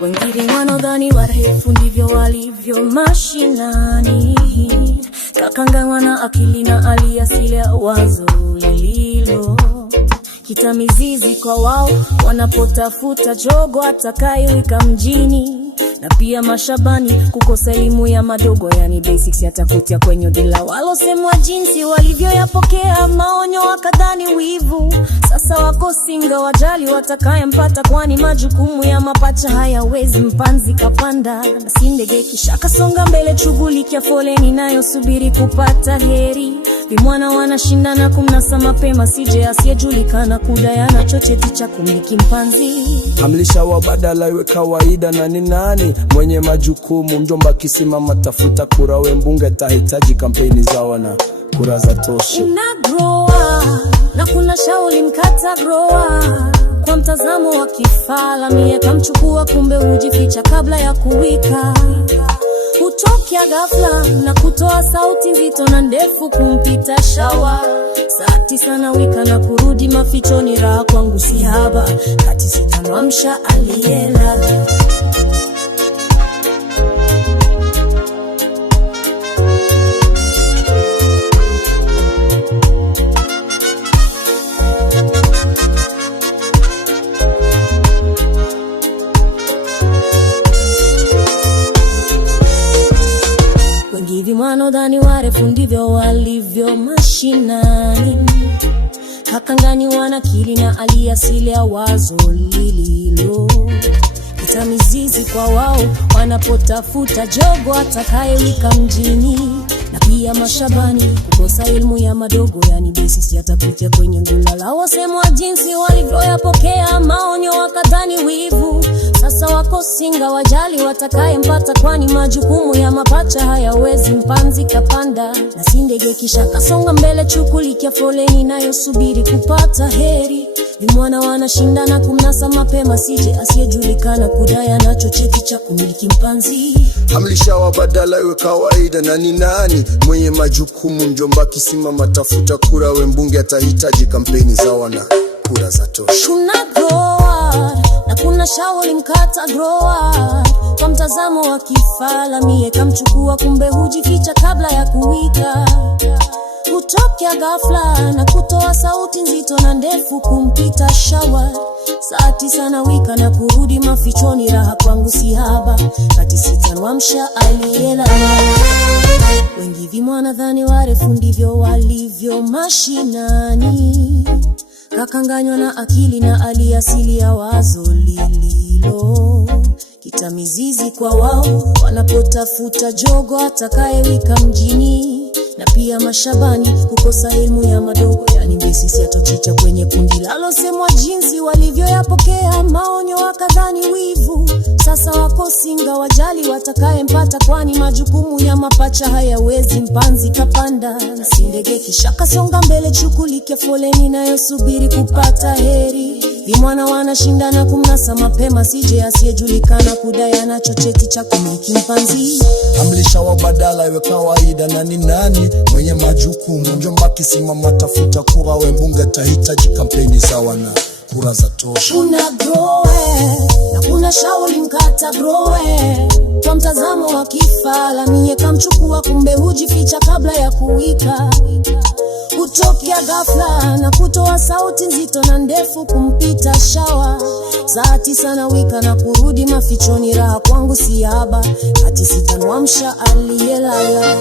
Wengine wanadhani warefu ndivyo walivyo mashinani, kakanganywa na akili na aliasili ya wazo lililo kita mizizi kwa wao wanapotafuta jogo atakayewika mjini. Na pia mashabani kukosa elimu ya madogo, yani basics yatafutia kwenye dila. Walosemwa jinsi walivyoyapokea maonyo wakadhani wivu, sasa wako singa wajali watakayempata, kwani majukumu ya mapacha hayawezi mpanzi kapanda. Na sindege kisha kasonga mbele, shughulikia foleni nayo subiri kupata heri. Vimwana wanashindana kumnasa mapema, sije asiyejulikana kudayana chocheti cha kumiliki mpanzi. Amlisha wa badala iwe kawaida na ni nani mwenye majukumu, mjomba kisimama tafuta kura, we mbunge tahitaji kampeni za wana kura za tosha. Unagroa na kuna shauli mkata groa, kwa mtazamo wa kifala mie kamchukua, kumbe ujificha kabla ya kuwika. Kutokea ghafla na kutoa sauti nzito na ndefu kumpita shawa. Saa 9 na wika na kurudi mafichoni, raha kwangu si haba, kati sitamwamsha aliyelala. Wengi wanadhani warefu ndivyo walivyo mashinani, kakanganywa na akili na aliasili ya wazo lililo kita mizizi kwa wao wanapotafuta jogo atakayewika mjini. Na pia mashabani kukosa elimu ya madogo, yani basics yatapitia kwenye ngulala. Wasemwa jinsi walivyoyapokea maonyo wakadhani wivu, sasa wako singa wajali watakayempata, kwani majukumu ya mapacha hayawezi mpanzi kapanda. Na sindege kisha kasonga mbele, shughulikia foleni nayo subiri kupata heri. Vimwana wanashindana kumnasa mapema, sije asiyejulikana kudaya nacho cheti cha kumiliki mpanzi. Amlisha wa badala iwe kawaida na ni nani mwenye majukumu, mjomba kisimama tafuta kura, we mbunge atahitaji kampeni za wana kura za tosha. Unagroa na kuna shauli mkata groa, kwa mtazamo wa kifala mie kamchukua, kumbe hujificha kabla ya kuwika. Kutokea ghafla na kutoa sauti nzito na ndefu kumpita shawa. Saa 9 na wika na kurudi mafichoni, raha kwangu si haba, kati sitamwamsha aliyelala. Wengi vimwanadhani warefu ndivyo walivyo mashinani, kakanganywa na akili na aliasili ya wazo lililo kita mizizi kwa wao wanapotafuta jogo atakayewika mjini. Na pia mashabani kukosa elimu ya madogo, yani basics yatochicha kwenye kundi. Lalosemwa jinsi walivyoyapokea maonyo wakadhani wivu, sasa wako singa wajali watakayempata, kwani majukumu ya mapacha hayawezi mpanzi kapanda. Na sindege kisha kasonga mbele, shughulikia foleni nayo subiri kupata heri. Vimwana wanashindana kumnasa mapema, sije asiyejulikana kudaya nacho cheti cha kumiliki mpanzi. Amlisha wa badala iwe kawaida na ni nani mwenye majukumu, mjomba kisimama tafuta kura, we mbunge tahitaji kampeni za wana kura za tosha. Unagroe na kuna shauli mkata groe, kwa mtazamo wa kifala mie kamchukua, kumbe hujificha kabla ya kuwika. Kutokea ghafla na kutoa sauti nzito na ndefu kumpita shawa. Saa 9 na wika na kurudi mafichoni, raha kwangu si haba, kati sitamwamsha aliyelala.